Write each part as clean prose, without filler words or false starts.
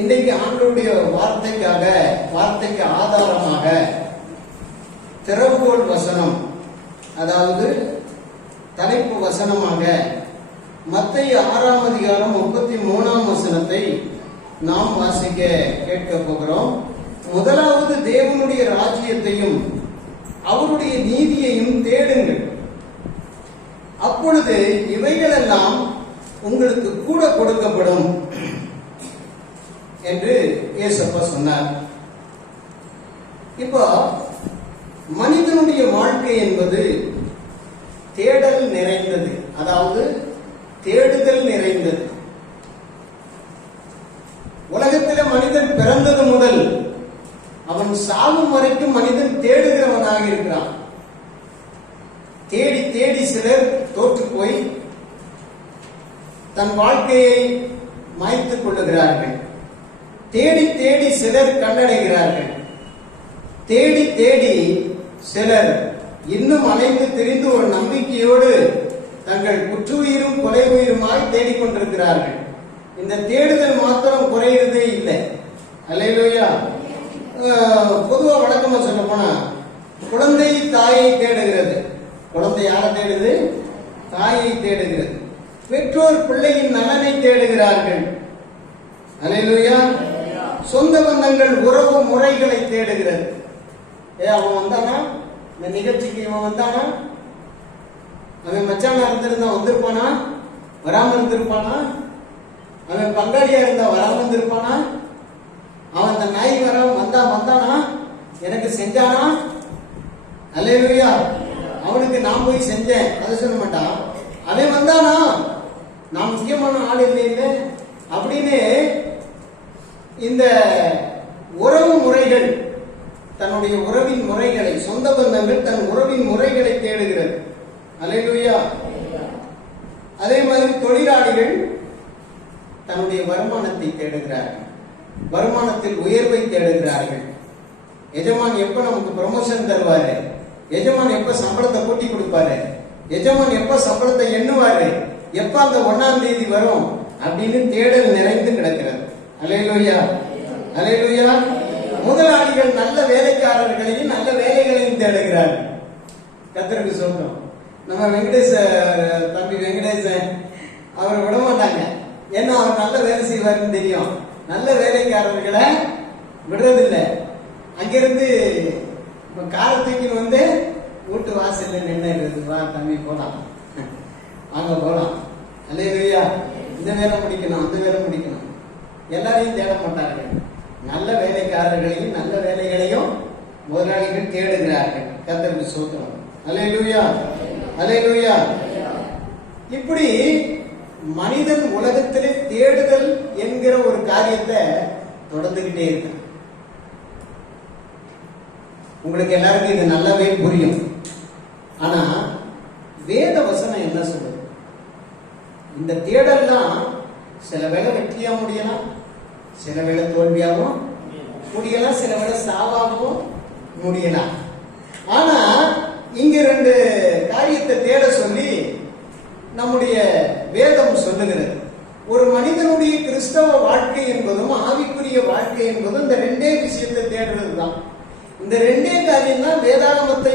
இன்றைக்கு ஆண்டவருடைய வார்த்தைக்கு ஆதாரமாக திறவுகோல் வசனம், அதாவது தலைப்பு வசனமாக மத்தேயு 6ஆம் அதிகாரம் 33ஆம் வசனத்தை நாம் வாசிக்க கேட்க போகிறோம். முதலாவது தேவனுடைய ராஜ்யத்தையும் அவருடைய நீதியையும் தேடுங்கள், அப்பொழுது இவைகளெல்லாம் உங்களுக்கு கூட கொடுக்கப்படும் என்று இயேசப்பா சொன்னார். இப்போ மனிதனுடைய வாழ்க்கை என்பது தேடல் நிறைந்தது, அதாவது தேடுதல் நிறைந்தது. உலகத்தில் மனிதன் பிறந்தது முதல் அவன் சாகும் வரைக்கும் மனிதன் தேடுகிறவனாக இருக்கிறான். தேடி தேடி சிலர் தோற்று போய் தன் வாழ்க்கையை மாய்த்துக் கொள்ளுகிறார்கள். தேடி தேடி சிலர் கண்டடைகிறார்கள். தேடி தேடி சிலர் இன்னும் அலைந்து திரிந்து ஒரு நம்பிக்கையோடு தங்கள் குற்றுயிரும் கொலை உயிருமாய் தேடிக்கொண்டிருக்கிறார்கள். இந்த தேடுதல் மாத்திரம் குறையிறதே இல்லை. அல்லேலூயா. பொதுவா வழக்கமா சொல்ல போனா குழந்தை தாயை தேடுகிறது. குழந்தை யாரை தேடுது? தாயை தேடுகிறது. பெற்றோர் பிள்ளையின் நலனை தேடுகிறார்கள். அல்லேலூயா. சொந்த பந்தங்கள் உறவு முறைகளை தேடுகிறது. அவன் வந்தானா, இந்த நிகழ்ச்சிக்கு இவன் வந்தானா, அவன் மச்சானா இருந்திருந்தா வந்திருப்பானா, வராம இருந்திருப்பானா, அவன் பங்காளியா இருந்தா வராம இருந்திருப்பானா, அவன் அந்த நாய் வந்தானா, எனக்கு செஞ்சானா. அல்லேலூயா. அவனுக்கு நான் போய் செஞ்சேன் அதை சொல்ல மாட்டான். அவன் வந்தானா, நான் முக்கியமான ஆள் இல்லை அப்படின்னு இந்த உறவு முறைகள், தன்னுடைய உறவின் முறைகளை, சொந்த பந்தங்கள் தன் உறவின் முறைகளை தேடுகிறது. அல்லேலூயா. அதே மாதிரி தொழிலாளிகள் தன்னுடைய வருமானத்தை தேடுகிறார்கள், வருமானத்தில் உயர்வை தேடுகிறார்கள். எஜமான் எப்ப நமக்கு ப்ரமோஷன் தருவாரு, எஜமான் எப்ப சம்பளத்தை கூட்டி கொடுப்பாரு, எஜமான் எப்ப சம்பளத்தை எண்ணுவாரு, எப்ப அந்த 1ஆம் தேதி வரும் அப்படின்னு தேடல் நிறைந்து கிடக்கிறது. அல்லேலூயா. அல்லேலூயா. முதலாளிகள் நல்ல வேலைக்காரர்களையும் நல்ல வேலைகளையும் தேடுகிறார்கள். கர்த்தருக்கு சொல்றோம். நம்ம தம்பி வெங்கடேசன் அவரை விட மாட்டாங்க. ஏன்னா அவர் நல்ல வேலை செய்வாருன்னு தெரியும். நல்ல வேலைக்காரர்களை விடுறதில்லை. அங்கிருந்து காரத்துக்கு வந்து வீட்டு வாசல்ல நின்னுறது, வா தம்பி போலாம், வாங்க போலாம். அல்லேலூயா. இந்த வேலை முடிக்கணும், அந்த வேலை முடிக்கணும், எல்லாரையும் தேட மாட்டார்கள். நல்ல வேலைக்காரர்களையும் நல்ல வேலைகளையும் முதலாளிகள் தேடுகிறார்கள். கர்த்தருக்கு ஸ்தோத்திரம். அல்லேலூயா. அல்லேலூயா. இப்படி மனிதன் உலகத்திலே தேடுதல் என்கிற ஒரு காரியத்தை தொடர்ந்துகிட்டே இருக்க. உங்களுக்கு எல்லாருக்கும் இது நல்லாவே புரியும். ஆனா வேத வசனம் என்ன சொல்லுது? இந்த தேடல்லாம் சில வேளை வெற்றியா முடியலாம், சில வேளை தோல்வியாகவும் முடியலாம், சில வேளை சாவாகவும் முடியலாம். ஆனா இங்க 2 காரியத்தை தேட சொல்லி நம்முடைய வேதம் சொல்லுகிறது. ஒரு மனிதனுடைய கிறிஸ்தவ வாழ்க்கை என்பதும் ஆவிக்குரிய வாழ்க்கை என்பதும் இந்த 2 விஷயத்தை தேடுறது தான். இந்த 2 காரியம் தான் வேதாகமத்தை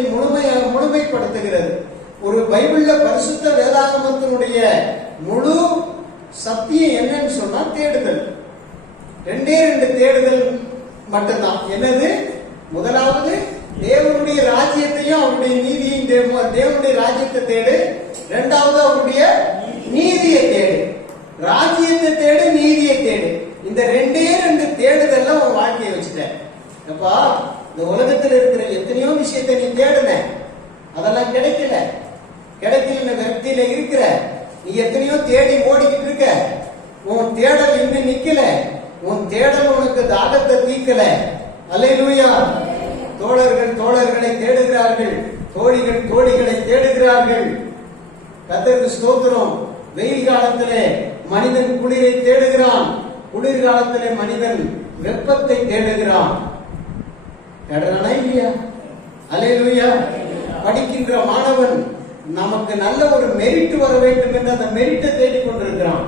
முழுமைப்படுத்துகிறது. ஒரு பைபிள்ல பரிசுத்த வேதாகமத்தினுடைய முழு சத்தியம் என்னன்னு சொன்னா தேடுதல். 2 தேடுதல் மட்டும்தான். என்னது? முதலாவது தேவனுடைய ராஜ்யத்தையும் அவருடைய நீதியையும் தேவனுடைய ராஜ்யத்தை தேடு. 2வது அவருடைய நீதியை தேடு. ராஜ்யத்தை தேடு, நீதியை தேடு. இந்த 2 தேடுதல்ல உன் வாழ்க்கையை வச்சுட்டேன். அப்பா, இந்த உலகத்தில் இருக்கிற எத்தனையோ விஷயத்தை நீ தேடுன, அதெல்லாம் கிடைக்கல விரக்தியில இருக்கிற. நீ எத்தனையோ தேடி ஓடிக்கிட்டு இருக்க. உன் தேடல் இன்னும் நிக்கல. உன் தேடல் உனக்கு தாகத்தை தீக்கல. அல்லேலூயா. தோழர்களை தேடுகிறார்கள், தோழிகளை தேடுகிறார்கள். கர்த்தருக்கு ஸ்தோத்திரம். வெயில் காலத்திலே மனிதன் குளிரை தேடுகிறான், குளிர்காலத்திலே மனிதன் வெப்பத்தை தேடுகிறான். தேடுறானா இல்லையா? அல்லேலூயா. படிக்கின்ற மாணவன் நமக்கு நல்ல ஒரு மெரிட் வர வேண்டும் என்று அந்த மெரிட்டை தேடிக் கொண்டிருக்கிறான்.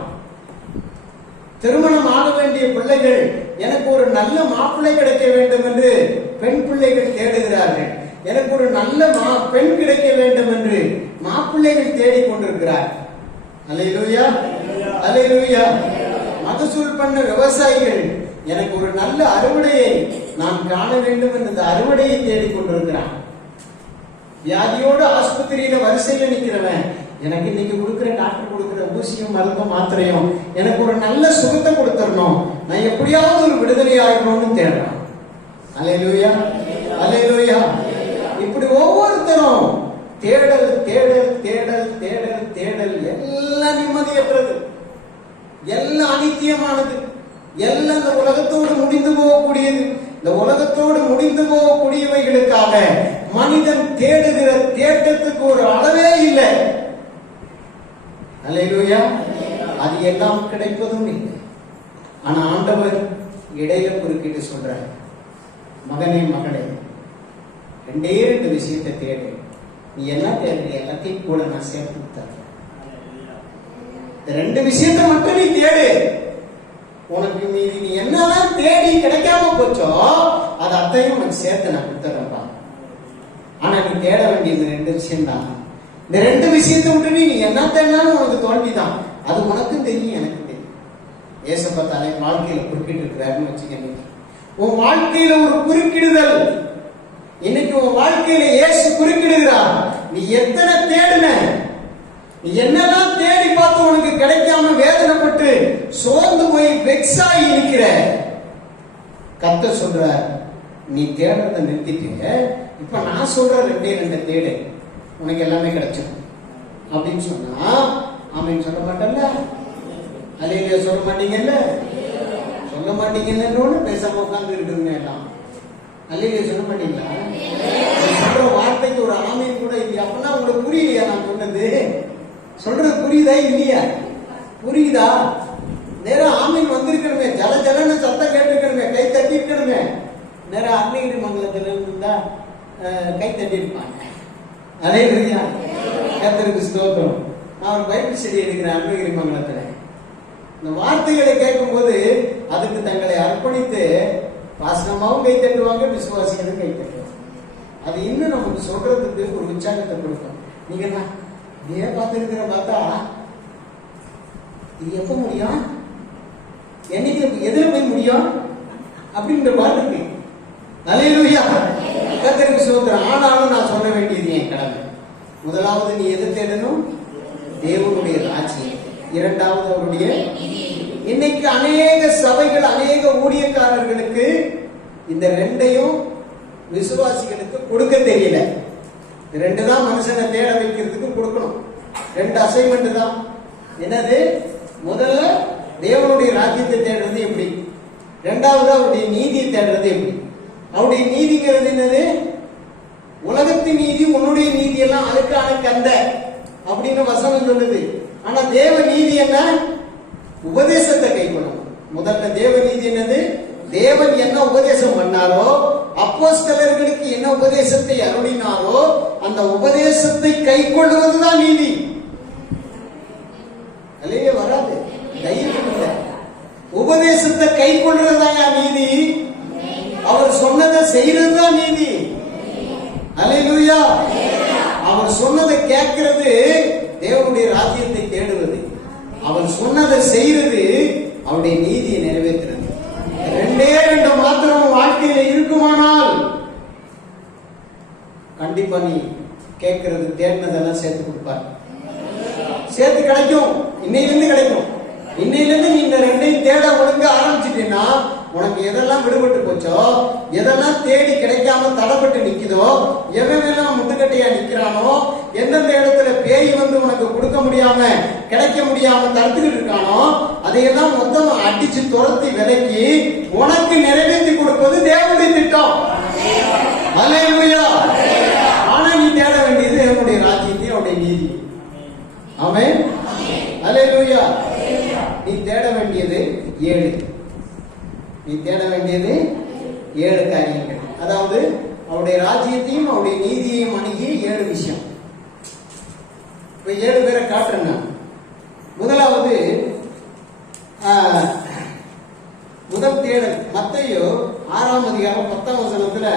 திருமணம் ஆக வேண்டிய பிள்ளைகள் எனக்கு ஒரு நல்ல மாப்பிள்ளை கிடைக்க வேண்டும் என்று பெண் பிள்ளைகள் தேடுகிறார்கள். எனக்கு ஒரு நல்ல பெண் கிடைக்க வேண்டும் என்று மாப்பிள்ளைகள் தேடிக் கொண்டிருக்கிறார். அல்லேலூயா, அல்லேலூயா. மகசூல் பண்ண விவசாயிகள் எனக்கு ஒரு நல்ல அறுவடையை நான் காண வேண்டும் என்று இந்த அறுவடையை தேடிக் கொண்டிருக்கிறான். வியாதியோடு ஆஸ்பத்திரியில வரிசையில நிக்கிறவன் எனக்கு இன்னைக்கு கொடுக்கிற டாக்டர் கொடுக்கிற ஊசியும் மருந்தும் மாத்திரையும் எனக்கு ஒரு நல்ல சுகத்தை கொடுத்துடணும், நான் எப்படியாவது ஒரு விடுதலை ஆகணும்னு தேடுறான். அல்லேலூயா, அல்லேலூயா. இப்படி ஒவ்வொருத்தரும் தேடல் தேடல் தேடல் தேடல் தேடல். எல்லாம் நிம்மதியற்றது, எல்லாம் அனித்தியமானது, எல்லாம் இந்த உலகத்தோடு முடிந்து போகக்கூடியது. இந்த உலகத்தோடு முடிந்து போகக்கூடியவைகளுக்காக மனிதன் தேடுகிற தேட்டத்துக்கு ஒரு அளவே இல்லை. அல்லேலூயா. அது எல்லாம் கிடைப்பதும் இல்லை. ஆனா ஆண்டவர் இடையில குறுக்கிட்டு சொல்றார், மகனே மகளே, 2 விஷயத்தை தேடு. நீ என்ன தேடுற எல்லாத்தையும் கூட நான் சேர்த்து தரேன். 2 விஷயத்தை மட்டும் நீ தேடு. உனக்கு நீ என்னதான் தேடி கிடைக்காம போச்சோ அது அத்தையும் உனக்கு சேர்த்து நான் கொடுத்துறேன்ப்பா. ஆனா நீ தேட வேண்டியது 2 விஷயம் தான். இந்த 2 விஷயத்தை விட்டு நீ என்ன தேடினாலும் உனக்கு தோல்விதான். அது உனக்கும் தெரியும், எனக்கு தெரியும். ஏசப்பா தலை வாழ்க்கையில குறுக்கிட்டு இருக்கிறாருன்னு வச்சுக்க. உன் வாழ்க்கையில ஒரு குறுக்கிடுதல், இன்னைக்கு உன் வாழ்க்கையில இயேசு குறுக்கிடுகிறார். நீ எத்தனை தேடுன, நீ என்னெல்லாம் தேடி பார்த்து உனக்கு கிடைக்காம வேதனைப்பட்டு சோர்ந்து போய் வெக்ஸாகி இருக்கிற, கர்த்தர் சொல்ற நீ தேடுறதை நிறுத்திட்டு இப்ப நான் சொல்ற 2 தேடு, உனக்கு எல்லாமே கிடைச்சிடும் அப்படின்னு சொன்னா ஆமென் சொல்ல மாட்டேன்ல? அல்லேலூயா சொல்ல மாட்டீங்கல்ல? சொல்ல மாட்டீங்கன்னு பேசாம உட்கார்ந்து இருக்குங்க எல்லாம். அல்லேலூயா சொல்ல மாட்டீங்களா? சொல்ற வார்த்தைக்கு ஒரு ஆமீன் கூட இல்லையா? அப்படின்னா உங்களுக்கு புரியலையா நான் சொன்னது? சொல்றது புரியுதா இல்லையா? புரியுதா? நேரம் ஆமீன் வந்திருக்கணுமே, ஜல ஜலன்னு சத்தம் கேட்டிருக்கணுமே, கை தட்டி இருக்கணுமே. நேரம் அருணகிரி மங்கலத்துல இருந்தா கை தட்டி இருப்பாங்க. அல்லேலூயா, கர்த்தருக்கு ஸ்தோத்திரம். நான் ஒரு பைபிள் ஸ்டடி எடுக்கிறேன் அருணகிரி மங்கலத்துல. இந்த வார்த்தைகளை கேட்கும் போது அதுக்கு தங்களை அர்ப்பணித்து வாசனமாவும் கை தட்டுவாங்க, விசுவாசிகளும் கை தட்டுவாங்க. அது இன்னும் நமக்கு சொல்றதுக்கு ஒரு உற்சாகத்தை கொடுக்கும். நீங்க ஏன் பார்த்துருக்கிற பார்த்தா இது எப்ப முடியும், என்னைக்கு எதுல போய் முடியும் அப்படின்ற மாதிரி இருக்கு. அல்லேலூயா, கர்த்தருக்கு ஸ்தோத்திரம். ஆனாலும் நான் சொல்ல வேண்டியது என் கடமை. முதலாவது நீ எது தேடணும்? தேவனுடைய ராஜ்யம். இரண்டாவது அவருடைய. இன்னைக்கு அநேக சபைகள், அநேக ஊழியக்காரர்களுக்கு இந்த 2ஐயும் விசுவாசிகளுக்கு கொடுக்க தெரியல. 2 தான் மனுஷனை தேட வைக்கிறதுக்கு கொடுக்கணும். 2 அசைன்மெண்ட் தான். என்னது? முதல்ல தேவனுடைய ராஜ்யத்தை தேடுறது எப்படி, இரண்டாவது அவருடைய நீதியை தேடுறது எப்படி. அவருடைய நீதிங்கிறது என்னது? உலகத்தின் நீதி, உன்னுடைய நீதி எல்லாம் அழுக்கான கந்த அப்படின்னு வசனம் சொல்லுது. ஆனா தேவ நீதி என்ன? உபதேசத்தை கைக்கொள்ளணும். முதல்ல தேவ நீதி என்னது? தேவன் என்ன உபதேசம் பண்ணாரோ, அப்போஸ்தலர்களுக்கு என்ன உபதேசத்தை அருளினாரோ அந்த உபதேசத்தை கைக்கொள்வதுதான் நீதி. அல்லேலூயா வராது, தைரியம் இல்லை. உபதேசத்தை கைக்கொள்றதுதான் நீதி. அவர் சொன்னதை செய்யறதுதான் நீதி. அல்லேலூயா. அவர் சொன்னதை கேட்கிறது தேவனுடைய ராஜ்யத்தை தேடுவது. அவர் சொன்னதை செய்யறது அவருடைய நீதியை நிறைவேற்றுறது. 2 மாத்திரம் வாழ்க்கையில இருக்குமானால் கண்டிப்பா நீ கேட்கறது தேடினதெல்லாம் சேர்த்து கொடுப்பார். சேர்த்து கிடைக்கும், இன்னையிலிருந்து கிடைக்கும். இன்னையிலிருந்து நீ இந்த 2ஐயும் தேட ஒழுங்க ஆரம்பிச்சிட்டீங்கன்னா உனக்கு எதெல்லாம் விடுபட்டு போச்சோ, எதெல்லாம் தேடி கிடைக்காம தடைப்பட்டு நிக்குதோ, எவெல்லாம் முட்டுக்கட்டையா நிக்கிறானோ, எந்தெந்த இடத்துல பேய் வந்து உனக்கு கொடுக்க முடியாம கிடைக்க முடியாம தடுத்துக்கிட்டு இருக்கானோ அதையெல்லாம் மொத்தமா அடிச்சு துரத்தி விலக்கி உனக்கு நிறைவேற்றி கொடுப்பது தேவனுடைய திட்டம். அல்லேலூயா. ஆனா நீ தேட வேண்டியது தேவனுடைய ராஜ்யத்தையும் அவருடைய நீதி. ஆமென். அல்லேலூயா. நீ தேட வேண்டியது 7. நீ தேட வேண்டியது 7 காரியங்கள். அதாவது அவருடைய ராஜ்யத்தையும் அவருடைய நீதியையும் அணுகி 7 விஷயம். இப்ப 7 பேரை காட்டுறேன். முதலாவது அதிகாரம் 10ஆம் வசனத்துல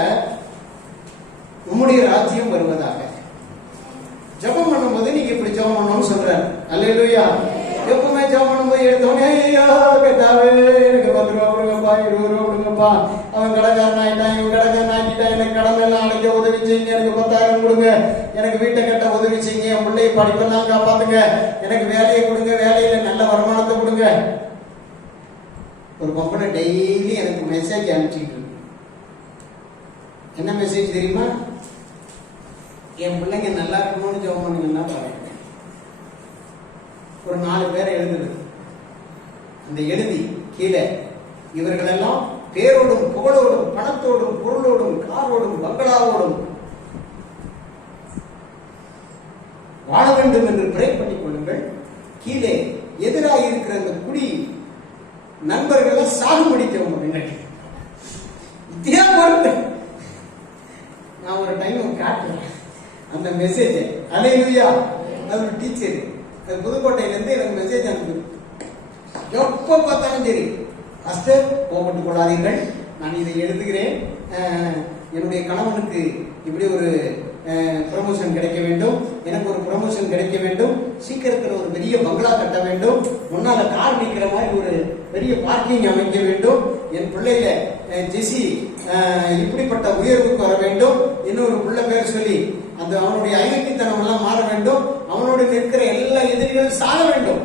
உம்முடைய ராஜ்யம் வருவதாக. ஜெபம் பண்ணும்போது நீங்க இப்படி ஜெபம் பண்ணணும்னு சொல்றாரு. அல்லேலூயா. எப்பவுமே ஜெபம் பண்ணும்போது எடுத்தோடனே ஐயா கர்த்தாவே எனக்கு 10 ரூபா கொடுங்கப்பா, 20 ரூபா கொடுங்கப்பா, அவன் கடைக்காரன் ஆயிட்டான், இவன் கடைக்காரன் ஆக்கிட்டான், எனக்கு கடன் எல்லாம் அடைக்க உதவி செய்யுங்க, எனக்கு 10,000 கொடுங்க, எனக்கு வீட்டை கட்ட உதவி செய்யுங்க, என் பிள்ளைய படிப்பெல்லாம் காப்பாத்துங்க, எனக்கு வேலையை கொடுங்க, வேலையில நல்ல வருமானத்தை கொடுங்க. ஒரு பொம்பளை டெய்லி எனக்கு மெசேஜ் அனுப்பிச்சிட்டு இருக்கு. என்ன மெசேஜ் தெரியுமா? என் பிள்ளைங்க நல்லா இருக்கணும்னு ஜெபம் பண்ணுங்கன்னா பாருங்க. ஒரு 4 பேரை எழுதுறது. அந்த எழுதி கீழே இவர்களெல்லாம் பேரோடும் புகழோடும் பணத்தோடும் பொருளோடும் காரோடும் பங்களாவோடும் வாழ வேண்டும் என்று பிரே பண்ணிக் கொள்ளுங்கள். கீழே எதிராக இருக்கிற அந்த குடி நண்பர்களை சாகுபடிக்க இதே பொறுப்பு. நான் ஒரு டைம் காட்டுறேன் அந்த மெசேஜ். அல்லேலூயா. அது ஒரு டீச்சர் புதுக்கோட்டையில இருந்து எனக்கு மெசேஜ் அனுப்பு. எப்ப பார்த்தாலும் சரி, மாஸ்டர் கோபப்பட்டுக் கொள்ளாதீர்கள், நான் இதை எழுதுகிறேன், என்னுடைய கணவனுக்கு இப்படி ஒரு ப்ரமோஷன் கிடைக்க வேண்டும், எனக்கு ஒரு ப்ரமோஷன் கிடைக்க வேண்டும், சீக்கிரத்தில் ஒரு பெரிய பங்களா கட்ட வேண்டும், முன்னால கார் நிற்கிற மாதிரி ஒரு பெரிய பார்க்கிங் அமைக்க வேண்டும், என் பிள்ளையில ஜெசி இப்படிப்பட்ட உயர்வுக்கு வர வேண்டும், இன்னொரு பிள்ளை பேர் சொல்லி அந்த அவனுடைய ஐயத்தித்தனம் எல்லாம் மாற வேண்டும், அவனோடு நிற்கிற எல்லா எதிரிகளும் சாக வேண்டும்.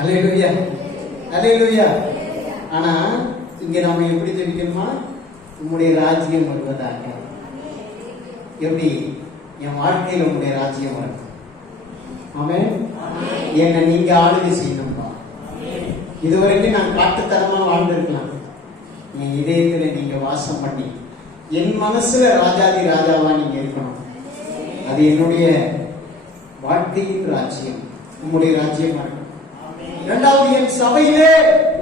அல்லேலூயா, அல்லேலூயா. ஆனா இங்க நாம எப்படி ஜெபிக்கணுமா? உம்முடைய ராஜ்யம் வருவதாக. எப்படி? என் வாழ்க்கையில் உம்முடைய ராஜ்யம் வரும். ஆமென். என்ன நீங்க ஆளுகை செய்யணும்பா. இதுவரைக்கும் நான் காட்டுத்தனமா வாழ்ந்திருக்கலாம். என் இதயத்துல நீங்க வாசம் பண்ணி என் மனசுல ராஜாதி ராஜாவா நீங்க இருக்கணும். அது என்னுடைய வாழ்க்கையின் ராஜ்யம். உம்முடைய ராஜ்யம் வரணும். இரண்டாவது, என் சபையிலே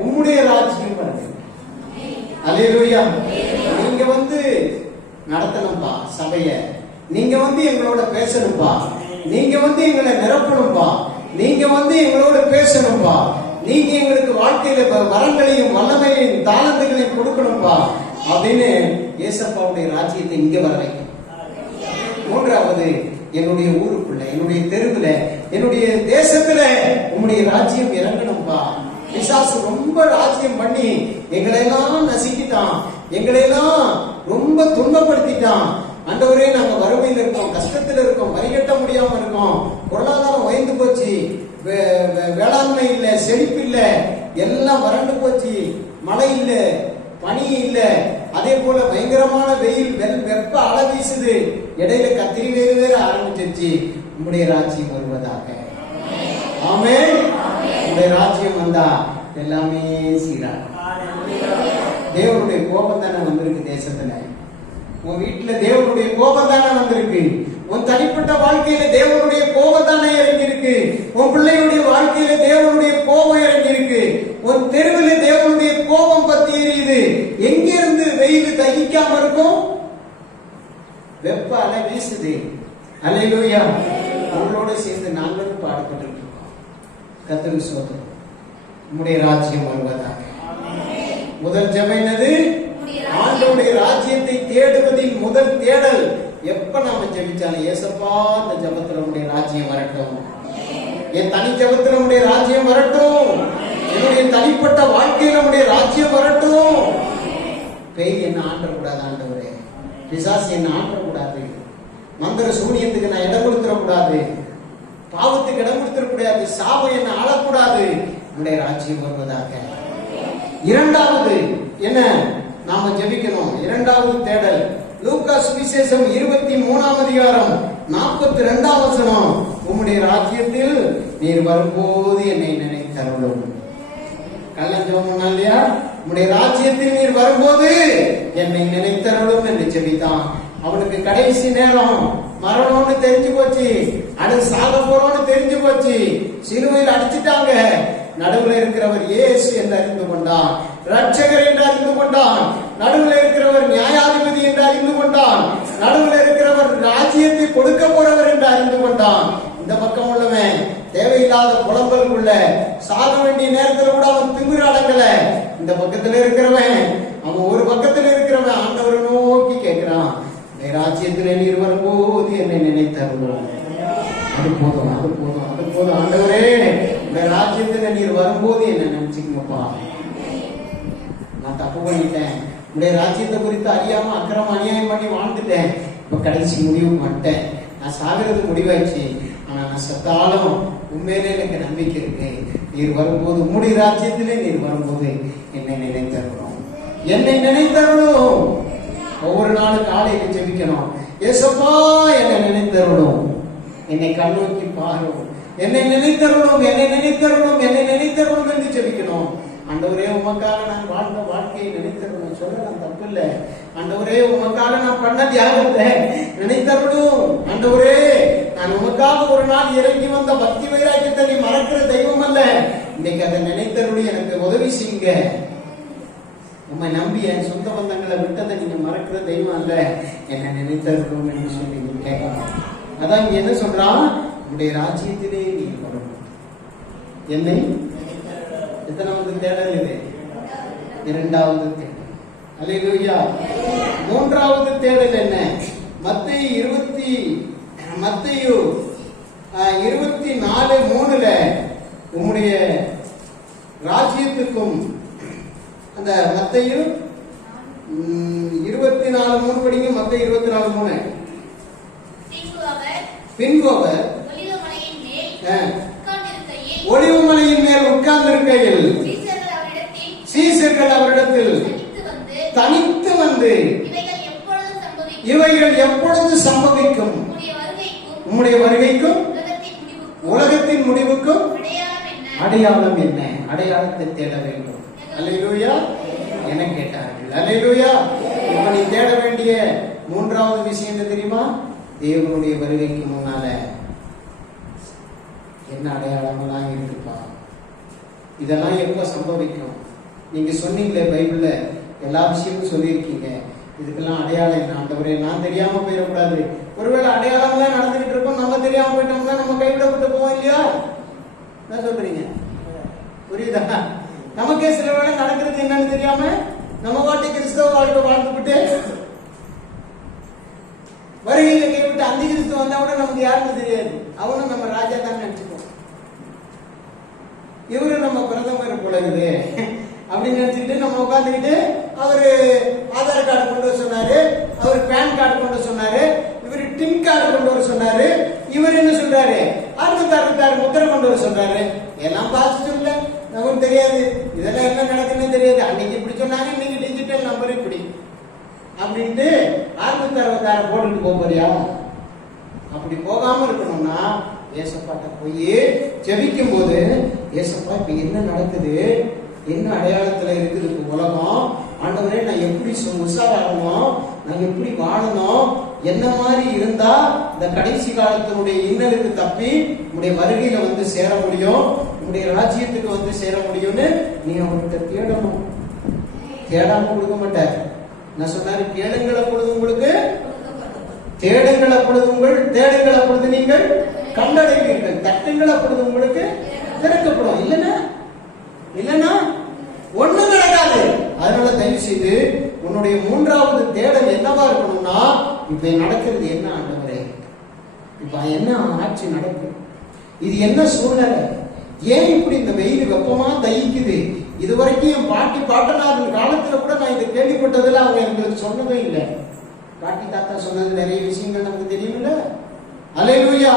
உம்முடைய ராஜ்யம் வரணும். அல்லேலூயா. நீங்க நடத்தணும்பா சபைய, நீங்க எங்களோட பேசணும்பா, நீங்க எங்களை நிரப்பணும்பா, நீங்க எங்களோட பேசணும்பா, நீங்க எங்களுக்கு வாழ்க்கையில வரங்களையும் வல்லமையையும் தாளந்துகளையும் கொடுக்கணும்பா அப்படின்னு ஏசப்பாவுடைய ராஜ்யத்தை இங்க வர வைக்கும். மூன்றாவது, என்னுடைய ஊருக்குள்ள, என்னுடைய தெருவுல, என்னுடைய தேசத்துல உம்முடைய ராஜ்யம் இறங்கணும்பா. பிசாசு ரொம்ப ராஜ்யம் பண்ணி எங்களை எல்லாம் நசுக்கிட்டான், எங்களை எல்லாம் ரொம்ப துன்பப்படுத்திட்டான். ஆண்டவரே, நாங்க வறுமையில இருக்கோம், கஷ்டத்துல இருக்கோம், வரிகட்ட முடியாம இருக்கோம், பொருளாதாரம் உயர்ந்து போச்சு, வேளாண்மை இல்ல, செழிப்பு இல்ல, எல்லாம் வறண்டு போச்சு, மழை இல்ல, பனி இல்ல, அதே போல பயங்கரமான வெயில், வெப்ப அலை வீசுது, இடையில கத்திரி வேறு ஆரம்பிச்சிருச்சு. உம்முடைய ராஜ்யம் வருவதாக. ஆமென். உம்முடைய ராஜ்யம் வந்தா எல்லாமே சீராக. தேவனுடைய கோபம் தானே வந்திருக்கு தேசத்துல. உன் வீட்டுல தேவனுடைய கோபம் தானே வந்திருக்கு. உன் தனிப்பட்ட வாழ்க்கையில தேவனுடைய கோபம் தானே இறங்கி இருக்கு. உன் பிள்ளையுடைய வாழ்க்கையில தேவனுடைய கோபம் இறங்கி இருக்கு. உன் தெருவில் தேவனுடைய கோபம் பத்தி எரியுது. எங்கிருந்து வெயில் தகிக்காம இருக்கும்? வெப்ப அலை வீசுது. அல்லேலூயா. அவங்களோட சேர்ந்து நாங்களும் பாடுபட்டு கர்த்தருக்கு ஸ்தோத்திரம். உம்முடைய ராஜ்யம் வருவதாக. முதல் ஜெபம் என்னது? ஆண்டவருடைய ராஜ்யத்தை தேடுவதில் முதல் தேடல். எப்ப நாம ஜெபிச்சாலும், ஏசப்பா இந்த ஜெபத்துல உம்முடைய ராஜ்யம் வரட்டும், என் தனி ஜெபத்துல உம்முடைய ராஜ்யம் வரட்டும், என்னுடைய தனிப்பட்ட வாழ்க்கையில உம்முடைய ராஜ்யம் வரட்டும். பேய் என்ன ஆண்டக்கூடாது ஆண்டவரே, பிசாசு என்ன ஆண்டக்கூடாது, மந்திர சூனியத்துக்கு நான் இடம் கொடுத்துடக்கூடாது, பாவத்துக்கு இடம் கொடுத்துடக்கூடாது, சாபம் என்ன ஆளக்கூடாது. உம்முடைய ராஜ்யம் வருவதாக. இரண்டாவது என்ன நாம ஜெபிக்கணும்? இரண்டாவது தேடல் லூக்கா சுவிசேஷம் 23ஆம் அதிகாரம் 42ஆம் வசனம். உம்முடைய ராஜ்யத்தில் நீர் வரும்போது என்னை நினைத்தருளும். கள்ளஞ்சோம் இல்லையா? உம்முடைய ராஜ்யத்தில் நீர் வரும்போது என்னை நினைத்தருளும் என்று ஜெபித்தான். அவனுக்கு கடைசி நேரம் மரணம்னு தெரிஞ்சு போச்சு, அடுத்து சாக போறோம்னு தெரிஞ்சு போச்சு, சிலுவையில் அடிச்சுட்டாங்க. நடுவில் இருக்கிறவர் இயேசு என்று அறிந்து கொண்டான், ரட்சகர் என்று அறிந்து கொண்டான், நடுவில் இருக்கிறவர் நியாயாதிபதி என்று அறிந்து கொண்டான், நடுவில் இருக்கிறவர் ராஜ்யத்தை கொடுக்க போறவர் என்று அறிந்து கொண்டான். இந்த பக்கம் உள்ளவன் தேவையில்லாத புலம்பலுக்குள்ள சாக வேண்டிய நேரத்தில் கூட அவன் திமிர அடங்கல. இந்த இந்த பக்கத்துல இருக்கிறவன், அவன் ஒரு பக்கத்துல இருக்கிறவன் ஆண்டவரை நோக்கி கேட்கிறான், ராஜ்யத்துல நீர் வரும்போது என்னை நினைத்தருளும். அது போதும், அது போதும், அது போதும் ஆண்டவரே, இந்த ராஜ்யத்துல நீர் வரும்போது என்ன நினைச்சுக்கங்கப்பா. நான் தப்பு பண்ணிட்டேன், உடைய ராஜ்யத்தை குறித்து அறியாம அக்கிரம அநியாயம் பண்ணி வாழ்ந்துட்டேன். இப்ப கடைசி முடிவு பண்ணிட்டேன், நான் சாகிறது முடிவாயிடுச்சு. ஆனா நான் செத்தாலும் உண்மையிலே எனக்கு நம்பிக்கை இருக்கு. நீர் வரும்போது, உம்முடைய ராஜ்யத்திலே நீர் வரும்போது என்னை நினைத்தருளும், என்னை நினைத்தருளும். ஒவ்வொரு நாளும் காலையில ஜெபிக்கணும், ஏசப்பா என்னை நினைத்தருளும், என்னை கண்ணோக்கி பாரும், என்னை நினைத்தருளும், என்னை நினைத்தருளும், என்னை நினைத்தருளும் என்று ஜெபிக்கணும். ஆண்டவரே உமக்காக நான் வாழ்ந்த வாழ்க்கையை நினைத்தருளும். சொல்ல நான் தப்பு இல்லை. ஆண்டவரே உமக்காக நான் பண்ண தியாகத்தை நினைத்தருளும். ஆண்டவரே நான் உமக்காக ஒரு நாள் இறங்கி வந்த பக்தி வைராக்கியத்தை நீ மறக்கிற தெய்வம் அல்ல. இன்னைக்கு அதை நினைத்தருளி எனக்கு உதவி செய்யுங்க. உண்மை நம்பி என் சொந்த பந்தங்களை விட்டதை நீங்க மறக்கிற தெய்வம் அல்ல, என்னை நினைத்தருளும் என்று சொல்லி நீங்க கேட்கணும். அதான் இங்க என்ன சொல்றான், உங்களுடைய ராஜ்யத்திலே நீ வரணும், என்னை. எத்தனாவது தேடல் இது? இரண்டாவது தேடல். அல்லேலூயா. மூன்றாவது தேடல் என்ன? மத்தேயு 24:3 உம்முடைய ராஜ்யத்துக்கும், அந்த மத்தேயு 24:3 படிங்க. மத்தேயு 24:3. பின்பு அவர் ஒலிவமலையின் மேல் உட்கார்ந்திருக்கையில் சீசர்கள் அவரிடத்தில் தனித்து வந்து, இவைகள் எப்பொழுது சம்பவிக்கும்? உம்முடைய வருகைக்கும் உலகத்தின் முடிவுக்கும் அடையாளம் என்ன? அடையாளத்தை தேட வேண்டும். அல்லேலூயா என கேட்டார்கள். அல்லேலூயா. இப்ப நீ தேட வேண்டிய மூன்றாவது விஷயம் என்ன தெரியுமா? தேவனுடைய வருகைக்கு முன்னால என்ன அடையாளமெல்லாம் இருக்குப்பா, இதெல்லாம் எப்ப சம்பவிக்கும்? நீங்க சொன்னீங்களே பைபிள்ல எல்லா விஷயமும் சொல்லியிருக்கீங்க, இதுக்கெல்லாம் அடையாளம் என்ன ஆண்டவரே? நான் தெரியாம போயிடக்கூடாது. ஒருவேளை அடையாளம் எல்லாம் நடந்துகிட்டு இருக்கோம், நம்ம தெரியாம போயிட்டோம்னா நம்ம கைவிடப்பட்டு போவோம் இல்லையா? என்ன சொல்றீங்க? புரியுதா? நமக்கே சில வேளை நடக்கிறது என்னன்னு தெரியாம நம்ம வாட்டி கிறிஸ்தவ வாழ்க்கை வாழ்ந்துவிட்டு வருகையில கைவிட்டு அந்த கிறிஸ்துவ வந்தா கூட நமக்கு யாருன்னு தெரியாது. அவனும் நம்ம ராஜா தான் நினைச்சுக்கோ, இவரு நம்ம பிரதமர் போல இருக்குது அப்படின்னு நினைச்சுட்டு நம்ம உட்காந்துக்கிட்டு, அவரு ஆதார் கார்டு கொண்டு வர சொன்னாரு, அவரு பேன் கார்டு கொண்டு சொன்னாரு, இவரு டின் கார்டு கொண்டு வர சொன்னாரு, இவர் என்ன சொல்றாரு 66 முத்திரை கொண்டு வர சொல்றாரு. எல்லாம் பாசிட்டிவ் இல்ல, நமக்கு தெரியாது இதெல்லாம் என்ன நடக்குன்னு தெரியாது. அன்னைக்கு இப்படி சொன்னாங்க, இன்னைக்கு டிஜிட்டல் நம்பர் இப்படி அப்படின்ட்டு 666 போட்டுட்டு போறியா? அப்படி போகாம இருக்கணும்னா ஏசப்பாட்ட போய் ஜெபிக்கும் போது, ஏசப்பா இப்ப என்ன நடக்குது, என்ன அடையாளத்துல இருக்குது இப்ப உலகம், ஆண்டவரே நான் எப்படி உஷாராகணும், நான் எப்படி வாழணும், என்ன மாதிரி இருந்தா இந்த கடைசி காலத்தினுடைய இன்னலுக்கு தப்பி உங்களுடைய வருகையில வந்து சேர முடியும், உங்களுடைய ராஜ்யத்துக்கு வந்து சேர முடியும்னு நீ அவர்கிட்ட தேடணும். தேடாம கொடுக்க மாட்டார். நான் சொன்னாரு, கேளுங்கள் அப்பொழுது உங்களுக்கு, தேடுங்கள் அப்பொழுது தேடுங்கள் அப்பொழுது நீங்கள் கண்டடைவீர்கள், தட்டுங்கள் அப்பொழுது உங்களுக்கு திறக்கப்படும். இல்லைன்னா ஒண்ணு நடக்காது. அதனால தயவு செய்து உன்னுடைய மூன்றாவது தேடல் என்னவா இருக்கணும்னா, இப்ப நடக்கிறது என்ன ஆண்டவரே, இப்ப என்ன ஆட்சி நடக்கும், இது என்ன சூழ்நிலை, ஏன் இப்படி இந்த வெயில் வெப்பமா தயிக்குது, இதுவரைக்கும் என் பாட்டி பாட்டனார் காலத்துல கூட நான் இதை கேள்விப்பட்டதில்லை, அவங்க எங்களுக்கு சொன்னதே இல்லை. பாட்டி தாத்தா சொன்னது நிறைய விஷயங்கள் நமக்கு தெரியுமில்ல. அல்லேலூயா.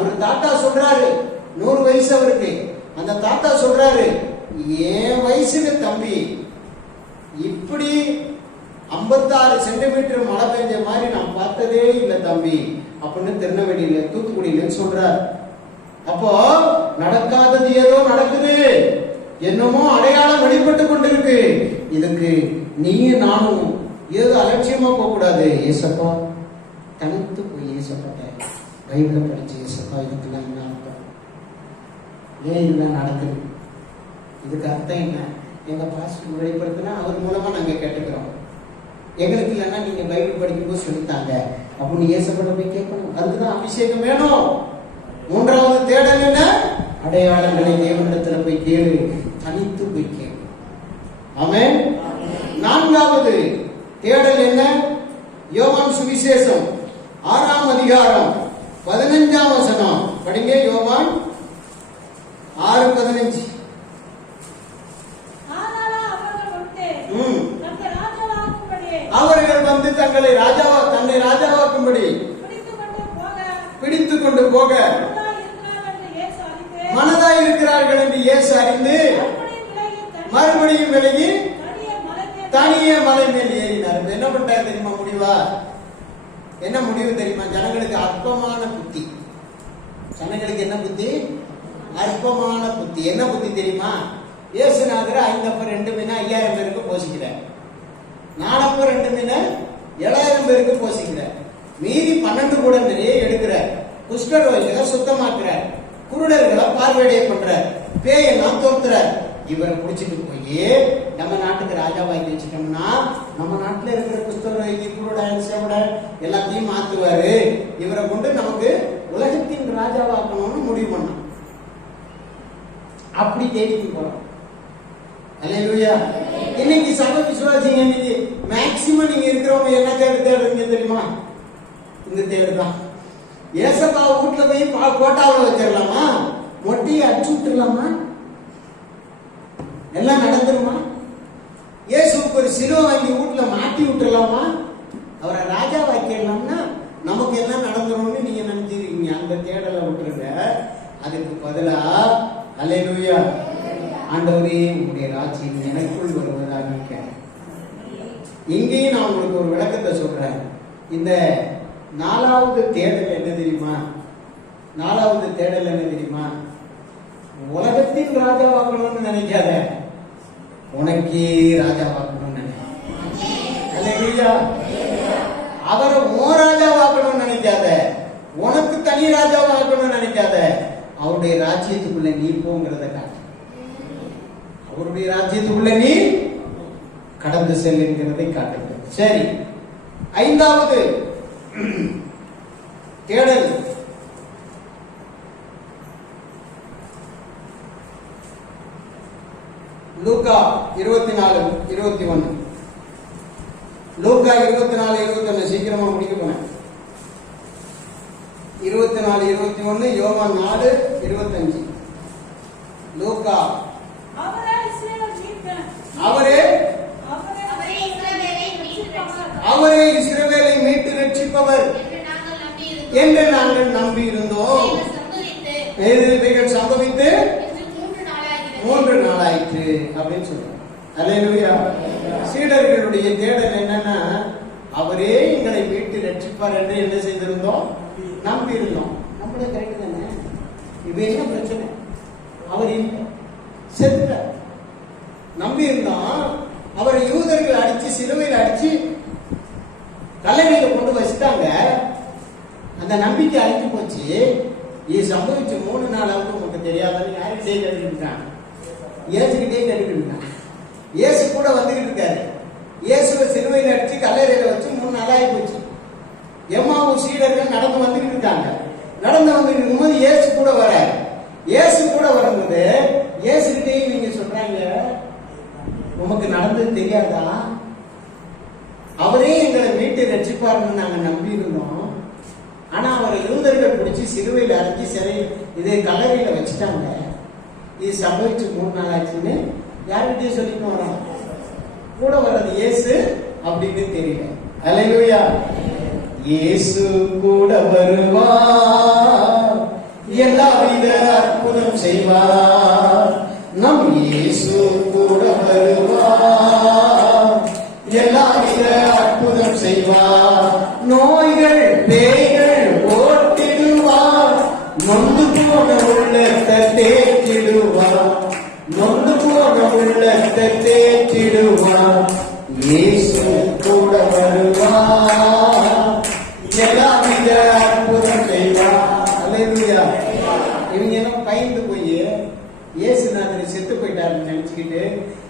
ஒரு தாத்தா சொல்றாரு, 100 வயசு அவருக்கு. அந்த தாத்தா சொல்றாரு, என் வயசுல தம்பி இப்படி 56 சென்டிமீட்டர் மழை பெஞ்ச மாதிரி நான் பார்த்ததே இல்லை தம்பி அப்படின்னு திருநெல்வேலியில தூத்துக்குடியில சொல்றாரு. அப்போ நடக்காதது ஏதோ நடக்குது, என்னமோ அடையாளம் வெளிப்பட்டு கொண்டிருக்கு. இதுக்கு நீயும் நானும் ஏதோ அலட்சியமா போக கூடாது. ஏசப்பா தனித்து போய் ஏசப்பட்ட பைபிளை படிச்சு, ஏசப்பா இதுக்கெல்லாம் என்ன அர்த்தம், ஏன் இதெல்லாம் நடக்குது, இதுக்கு அர்த்தம் என்ன, எங்க பாஸ்டர் வெளிப்படுத்தினா அவர் மூலமா நாங்க கேட்டுக்கிறோம், எங்களுக்கு இல்லைன்னா நீங்க பைபிள் படிக்கும்போது சொல்லித்தாங்க அப்படின்னு ஏசப்பட்ட போய் கேட்கணும். அதுக்குதான் அபிஷேகம் வேணும். மூன்றாவது தேடல் என்ன, அடையாளங்களை தேவனிடத்துல போய் கேளு, தனித்து போய் கேளு. ஆமென். நான்காவது தேடல் என்ன? யோவான் சுவிசேஷம் 6ஆம் அதிகாரம் 15ஆம் வசனம் படிங்க. யோவான் 6:15. அவர்கள் வந்து தன்னை ராஜாவாக்கும்படி பிடித்துக் கொண்டு போக மனதாய் இருக்கிறார்கள் என்று இயேசு அறிந்து மறுபடியும் விலகி தனியே மலை மேல் ஏறினார். என்ன பண்றாரு தெரியுமா? முடிவா என்ன முடிவு தெரியுமா? ஜனங்களுக்கு அற்பமான புத்தி. ஜனங்களுக்கு என்ன புத்தி? அற்பமான புத்தி. என்ன புத்தி தெரியுமா? இயேசுநாதர் 5 அப்பம் 2 மீன் 5000 பேருக்கு போஷிக்கிறார். 4 அப்பம் 2 மீன் 7000 பேருக்கு போஷிக்கிறார். மீதி 12 கூட நிறைய எடுக்கிறார். குஷ்டரோகிகளை சுத்தமாக்குறார். குருடர்களை பார்வையடைய பண்றார். பேயெல்லாம் தோத்துறார். இவரை புடிச்சிட்டு போய் நம்ம நாட்டுக்கு ராஜாவாக்கி வச்சுட்டோம்னா நம்ம நாட்டுல இருக்கிற குஷ்டரோகி, குருடன், செவடன் எல்லாத்தையும் மாத்துவாரு. இவரை கொண்டு நமக்கு உலகத்தின் ராஜாவாக்கணும்னு முடிவு பண்ணோம். அப்படி தேடிட்டு போறோம். அல்லேலூயா. இன்னைக்கு சபை விசுவாசிங்க, இன்னைக்கு மேக்சிமம் நீங்க இருக்கிறவங்க என்ன தேடுறீங்க தெரியுமா? இந்த தேடுதான். ஏசப்பா வீட்டுல போய் கோட்டாவில் வச்சிடலாமா? மொட்டையை அடிச்சு விட்டுலாமா? எல்லாம் நடந்துருமா? இயேசுக்கு ஒரு சிலுவை வாங்கி வீட்டுல மாட்டி விட்டுலாமா? அவரை ராஜா வாக்கிடலாம்னா நமக்கு எல்லாம் நடந்துரும்னு நீங்க நினைச்சிருக்கீங்க. அந்த தேடலை விட்டுருங்க. அதுக்கு பதிலா அல்லேலூயா, ஆண்டவரே உங்களுடைய ராஜ்யம் எனக்குள் வருவதாக. இங்கேயும் நான் உங்களுக்கு ஒரு விளக்கத்தை சொல்றேன். இந்த 4வது தேடல் என்ன தெரியுமா? 4வது தேடல் என்ன தெரியுமா? உலகத்தின் ராஜாவாக்கணும்னு நினைக்காத, உனக்கே ராஜாவாக்கணும்னு நினைக்க. அல்லேலூயா. அவரை ஓ ராஜாவாக்கணும்னு நினைக்காத, உனக்கு தனி ராஜாவாக்கணும்னு நினைக்காத. அவருடைய ராஜ்யத்துக்குள்ள நீ போங்கிறத காட்டு. அவருடைய ராஜ்யத்துக்குள்ள நீ கடந்து செல்லுங்கிறதை காட்டுங்க. சரி, 5வது தேடல் லூக்கா 24:21. லூக்கா 24:21 சீக்கிரமா முடிக்க போனேன். 24:21, யோவான் 4:25. லூக்கா அவரே இஸ்ரவேலை மீட்டு ரட்சிப்பவர் என்று நாங்கள் நம்பி இருந்தோம். இவைகள் சம்பவித்து 3 நாளாயிற்று அப்படின்னு சொல்றோம். அல்லேலூயா. சீடர்களுடைய தேடல் என்னன்னா, அவரே எங்களை மீட்டு ரட்சிப்பார் என்று என்ன செய்திருந்தோம்? நம்பி இருந்தோம். நம்மளே கரெக்ட் தானே? இது என்ன பிரச்சனை? அவர் செத்துட்டார். நம்பி இருந்தோம். அவரை யூதர்கள் அடிச்சு சிலுவையில் அடிச்சு கல்லறையில கொண்டு வச்சுட்டாங்க. அந்த நம்பிக்கை அழிஞ்சு போச்சு. இது சம்பவிச்சு 3 நாளாவது உங்களுக்கு தெரியாதுன்னு யாருக்கிட்டே கேட்டுக்கிட்டாங்க? இயேசுகிட்டே கேட்டுக்கிட்டாங்க. இயேசு கூட வந்துகிட்டு இருக்காரு. இயேசுவை சிலுவையில் அடிச்சு கல்லறையில வச்சு 3 நாளாகி போச்சு. எம்மாவூர் சீடர்கள் நடந்து வந்துகிட்டு இருக்காங்க. நடந்து வந்துட்டு இருக்கும்போது இயேசு கூட வர. இயேசு கூட வரும்போது இயேசுகிட்டே நீங்க சொல்றாங்க, உமக்கு நடந்தது தெரியாதா? அவரே எங்களை மீட்டு ரட்சிப்பாருன்னு நாங்க நம்பி இருந்தோம். ஆனா அவரை யூதர்கள் பிடிச்சி சிலுவையில் அரைச்சி சிறை இதே கல்லறையில வச்சுட்டாங்க. இது சம்பவிச்சு 3 நாள் ஆச்சுன்னு யார்கிட்டயும் சொல்லிட்டு வரோம். கூட வர்றது இயேசு அப்படின்னு தெரியல. அல்லேலூயா. இயேசு கூட வருவார், எல்லாவித அற்புதம் செய்வார். நம் இயேசு கூட வருவார், எல்லாவித அற்புதம் செய்வார். நோய்கள் பேய்கள் ஓட்டிடுவார், நொந்து போன உள்ளத்தை தேற்றிடுவார், நொந்து போன உள்ளத்தை தேற்றிடுவார். இயேசு கூட வருவார், எல்லாவித அற்புதம் செய்வார். அல்லேலூயா. இவங்க எல்லாம் பயந்து போய் இயேசுநாதர் செத்து போயிட்டாருன்னு நினைச்சுக்கிட்டு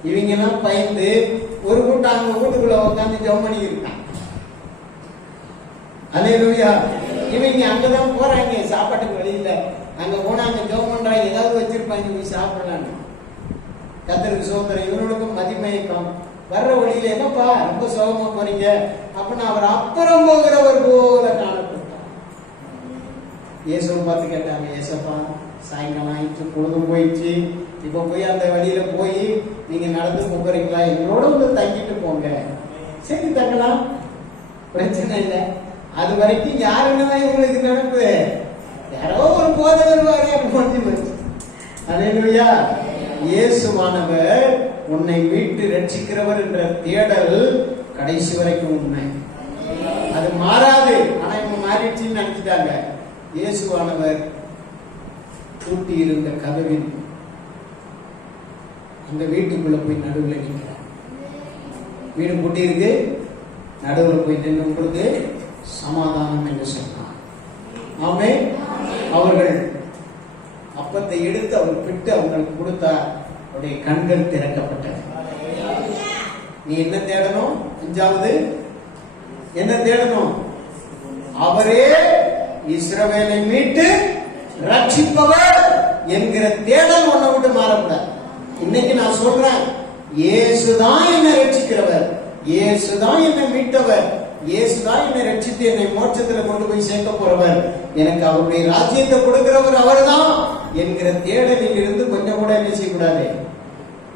இவங்க எல்லாம் பயந்து ஒரு கூட்டம் அவங்க வீட்டுக்குள்ள உட்காந்து ஜெபம் பண்ணி இருக்காங்க. அல்லேலூயா. இவங்க அங்கதான் போறாங்க, சாப்பாட்டுக்கு வழியில அங்க போனாங்க, ஜெபம் பண்றாங்க, ஏதாவது வச்சிருப்பாங்க போய் சாப்பிடலான்னு. கர்த்தருக்கு ஸ்தோத்திரம். இவனுக்கும் மதிமயக்கம். வர்ற வழியில என்னப்பா ரொம்ப சோகமா போறீங்க அப்படின்னு அவர் அப்புறம் போகிறவர் போல காணப்பட்டார். இயேசுவை பார்த்து கேட்டாங்க, ஏசப்பா சாயங்காலம் ஆயிடுச்சு, பொழுதும் போயிடுச்சு, இப்ப போய் அந்த வழியில போய் நீங்க நடந்து போகிறீங்களா, எங்களோட வந்து தங்கிட்டு போங்க. சரி தங்கலாம், பிரச்சனை இல்லை. அது வரைக்கும் யாருன்னதான் இவங்களுக்கு நடப்பு, யாரோ ஒரு போதை வருவாரு அப்படின்னு. அல்லேலூயா. இயேசுவானவர் உன்னை மீட்டு ரட்சிக்கிறவர் என்ற தேடல் கடைசி வரைக்கும் உண்மை, அது மாறாது. ஆனா இவங்க மாறிடுச்சுன்னு நினைச்சிட்டாங்க. இயேசுவானவர் பூட்டி இருந்த கதவின் அந்த வீட்டுக்குள்ள போய் நடுவில் நிற்கிறார். வீடு பூட்டி இருக்கு, நடுவில் போய் நின்று உங்களுக்கு சமாதானம் என்று சொன்னார். ஆமென். அவர்கள் அப்பத்தை எடுத்து அவர் பிட்டு அவங்களுக்கு கொடுத்தார். அவருடைய கண்கள் திறக்கப்பட்டது. நீ என்ன தேடணும்? அஞ்சாவது என்ன தேடணும்? அவரே இஸ்ரவேலை மீட்டு ரட்சிப்பவர் என்கிற தேடல் உன்னை விட்டு மாறக்கூடாது. இன்னைக்கு நான் சொல்றேன், இயேசுதான் என்னை ரட்சிக்கிறவர், இயேசுதான் என்னை மீட்டவர், இயேசுதான் என்னை ரட்சித்து என்னை மோட்சத்துல கொண்டு போய் சேர்க்க போறவர், எனக்கு அவருடைய ராஜ்யத்தை கொடுக்கிறவர் அவர்தான் என்கிற தேடலில் இருந்து கொஞ்சம் கூட என்ன செய்யக்கூடாது,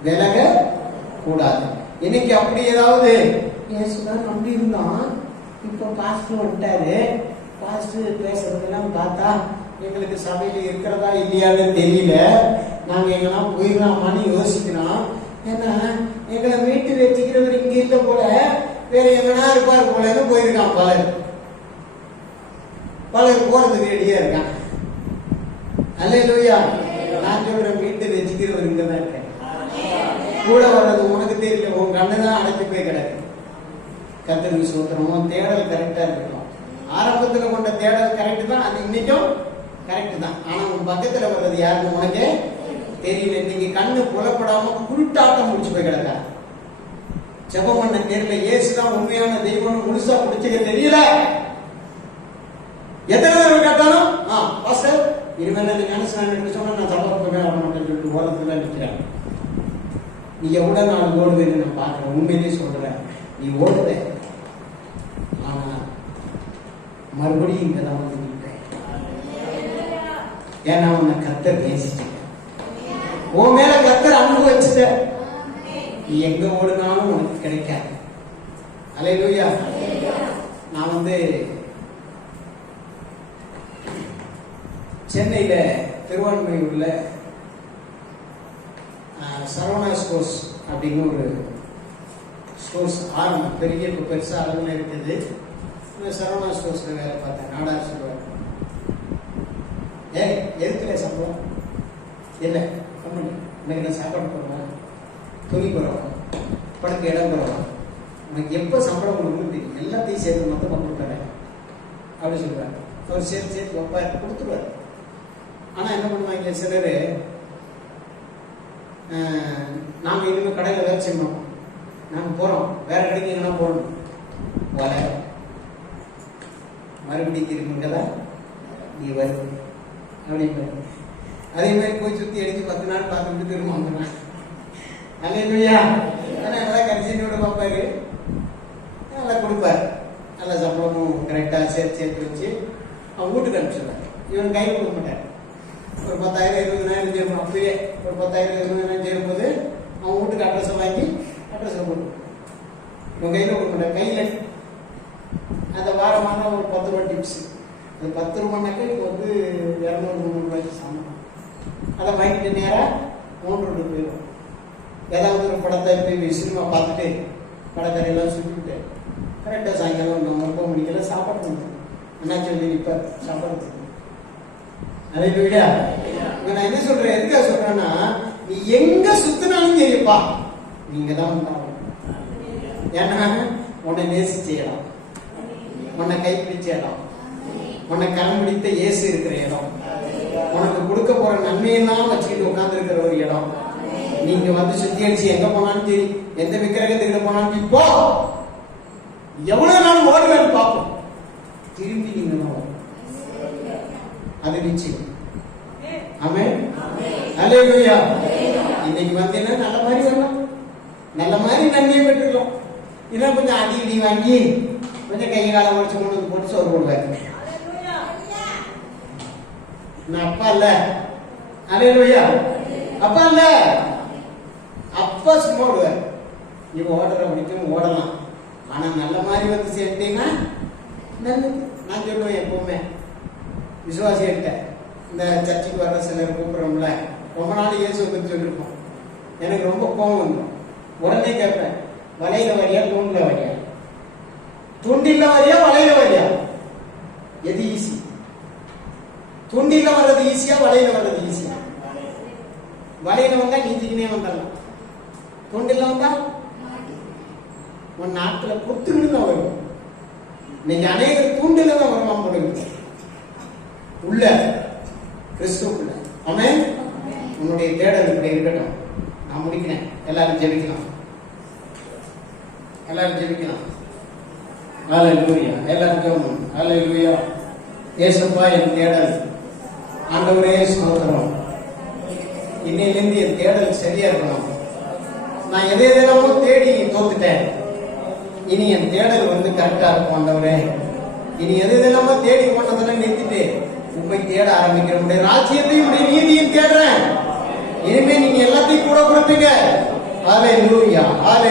விலக கூடாது. இன்னைக்கு அப்படி ஏதாவது இயேசுதான் நம்பி இருந்தோம், இப்போ பாஸ்டர் வந்துட்டாரு, பாஸ்டர் பேசுறதெல்லாம் பார்த்தா எங்களுக்கு சபையில இருக்கிறதா இல்லையான்னு தெரியல, நாங்க எங்கெல்லாம் போயிடலாமான்னு யோசிக்கிறோம். ஏன்னா எங்களை வீட்டு வச்சுக்கிறவர் இங்க இல்ல போல, வேற எங்கன்னா இருப்பார் போலன்னு போயிருக்கான். பலர் போறதுக்கு ரெடியா இருக்கான். அல்லேலூயா. நான் சொல்றேன், வீட்டு வச்சுக்கிறவர் இங்கதான் இருக்கேன். கூட வர்றது உனக்கு தெரியல, உன் கண்ணுதான் அடைச்சு போய் கிடக்கு. கர்த்தருக்கு ஸ்தோத்திரம். உன் தேடல் கரெக்டா இருக்கணும். ஆரம்பத்துல கொண்ட தேடல் கரெக்ட் தான், அது இன்னைக்கும் கரெக்ட் தான். ஆனா உன் பக்கத்துல வர்றது யாருன்னு உனக்கு தெரியல. இன்னைக்கு கண்ணு புலப்படாம குருட்டாட்டம் முடிச்சு போய் கிடக்கா. ஜெபம் பண்ண தெரியல, இயேசுதான் உண்மையான தெய்வம் முழுசா பிடிச்சிக்க தெரியல. எத்தனை தடவை கேட்டாலும் பாஸ்டர் இனிமேல் ஞானஸ்நானம் சொன்னா நான் சபை போய் சொல்லிட்டு ஓரத்துல நிற்கிறேன். நீ எவ்வளவு நாள் ஓடுவேன்னு நான் பாக்குறேன். உண்மையிலேயே சொல்றேன், நீ ஓடுவ, ஆனா மறுபடியும் இங்கதான் வந்து நிற்பேன். ஏன்னா உன்னை கர்த்தர் நேசிட்டேன், உன் மேல கர்த்தர் அன்பு வச்சுட்ட. நீ எங்க ஓடுனாலும் உனக்கு கிடைக்காது. அல்லேலூயா. நான் சென்னையில திருவான்மையூர்ல சரவணா ஸ்டோர்ஸ் அப்படின்னு ஒரு ஸ்டோர்ஸ் ஆரம்பம், பெரிய பெருசா அளவில் இருக்குது. சரவணா ஸ்டோர்ஸ்ல வேலை பார்த்தேன். நாடார் சொல்லுவார், எதுக்குல சம்பளம் இல்லை, கம்பெனி இன்னைக்கு நான் சாப்பாடு போடுவேன், துணி போடுறோம், படுக்க இடம் போடுறோம், உனக்கு எப்போ சம்பளம் கொடுக்கணும் தெரியும், எல்லாத்தையும் சேர்த்து மொத்தமாக கொடுக்குறேன் அப்படின்னு சொல்றாரு. அவர் சேர்த்து சேர்த்து வைப்பார், கொடுத்துருவார். ஆனா என்ன பண்ணுவாங்க சிலர், நாங்க இனிமே கடையில வேலை செய்யணும், நாங்க போறோம், வேற கடைக்கு எங்கன்னா போகணும், போல மறுபடியும் திரும்பிங்கதான் நீ வருது அப்படின்னு. அதே மாதிரி போய் சுத்தி அடிச்சு 10 நாள் பார்த்துட்டு திரும்ப வந்துடுறான். அல்லேலூயா. நல்லா கரிசனையோட பார்ப்பாரு, நல்லா கொடுப்பாரு, நல்ல சம்பளமும் கரெக்டா சேர்த்து சேர்த்து வச்சு அவன் வீட்டுக்கு அனுப்பிச்சிடுறாரு. இவன் கையில் கொடுக்க மாட்டார். ஒரு 10,000 20,000 சேரும், அப்பயே ஒரு 10,000 20,000 சேரும்போது அவன் வீட்டுக்கு அட்ரஸை வாங்கி அட்ரஸை போட்டு இவன் கையில் கொடுக்க மாட்டார். கையில் அந்த வாரமான ஒரு 10 ரூபா டிப்ஸ், அது 10 ரூபாய்னாக்கா இப்போ 200-300 ரூபாய்க்கு சம்பளம். அதை வாங்கிட்டு நேராக 3 ரோடு போயிடும். ஏதாவது ஒரு படத்தை போய் சினிமா பார்த்துட்டு கடற்கரையெல்லாம் சுற்றிட்டு கரெக்டாக சாயங்காலம் 9 மணிக்கெல்லாம் சாப்பாடு பண்ணுறோம். என்ன சொல்லி இப்போ சாப்பாடு அதே வீடா. நான் என்ன சொல்றேன், எதுக்காக சொல்றேன்னா, நீ எங்க சுத்தினாலும் சரிப்பா, நீங்க தான் உண்டாகும். ஏன்னா உன்னை நேசிச்ச இடம், உன்னை கைப்பிடிச்ச இடம், உன்னை கரம் பிடித்த இயேசு இருக்கிற இடம், உனக்கு கொடுக்க போற நன்மையெல்லாம் வச்சுக்கிட்டு உட்கார்ந்து இருக்கிற ஒரு இடம். நீங்க சுத்தி அடிச்சு எங்க போனாலும் சரி, எந்த விக்கிரகத்துக்கிட்ட போனாலும் சரி, போ, எவ்வளவு நாள் ஓடுவேன்னு பார்ப்போம், திரும்பி நீங்க தான் அது நிச்சயம். ஆமென். அல்லேலூயா. இன்னைக்கு வந்தீங்கன்னா நல்ல மாதிரி வரலாம், நல்ல மாதிரி நன்மையை பெற்றுக்கலாம். இதான் கொஞ்சம் அடி இடி வாங்கி கொஞ்சம் கை காலம் உடச்சு கொண்டு வந்து போட்டு சோறு போடுவேன். நான் அப்பா இல்ல. அல்லேலூயா. அப்பா இல்ல, அப்பா சும்மா விடுவார். நீ ஓடுற முடிக்கும் ஓடலாம், ஆனா நல்ல மாதிரி வந்து சேர்த்தீங்கன்னா நல்லது. நான் சொல்லுவேன் எப்பவுமே விசுவாசிகிட்ட, இந்த சர்ச்சுக்கு வர்ற சிலர் கூப்பிடுறோம்ல, ரொம்ப நாள் இயேசுவை பற்றி சொல்லியிருப்போம். எனக்கு ரொம்ப கோபம் வந்துடும். உடனே கேட்பேன், வலையில வரியா தூண்டில வரியா? தூண்டில வரியா வலையில வரியா? எது ஈஸி? தூண்டில வர்றது ஈஸியா வலையில வர்றது ஈஸியா? வலையில வந்தா நீந்திக்கினே வந்துடலாம், தூண்டில வந்தா உன் நாட்டுல பொத்துக்கிட்டு தான் வரும். இன்னைக்கு அநேகர் தூண்டில தான் வருவான் போடுங்க உள்ள கிறிஸ்துக்குள்ள. ஆமென். உன்னுடைய தேடல் இப்படி இருக்கட்டும். நான் முடிக்கிறேன். எல்லாரும் ஜெபிக்கலாம், எல்லாரும் ஜெபிக்கலாம். ஹல்லேலூயா. எல்லாரும் ஜெபம். ஹல்லேலூயா. இயேசுப்பா, என் தேடல் ஆண்டவரே ஸ்தோத்திரம். இன்னையிலிருந்து என் தேடல் சரியா இருக்கணும். நான் எதெல்லாமோ தேடி தோத்துட்டேன். இனி என் தேடல் வந்து கரெக்டா இருக்கும் ஆண்டவரே. இனி எதெல்லாமோ தேடி போனதெல்லாம் நிறுத்திட்டு உண்மை தேட ஆரம்பிக்கிறேன். உடைய ராஜ்யத்தையும் உடைய நீதியும் தேடுறேன். இனிமே நீங்க எல்லாத்தையும் கூட கொடுப்பீங்க. ஹல்லேலூயா. ஹல்லேலூயா.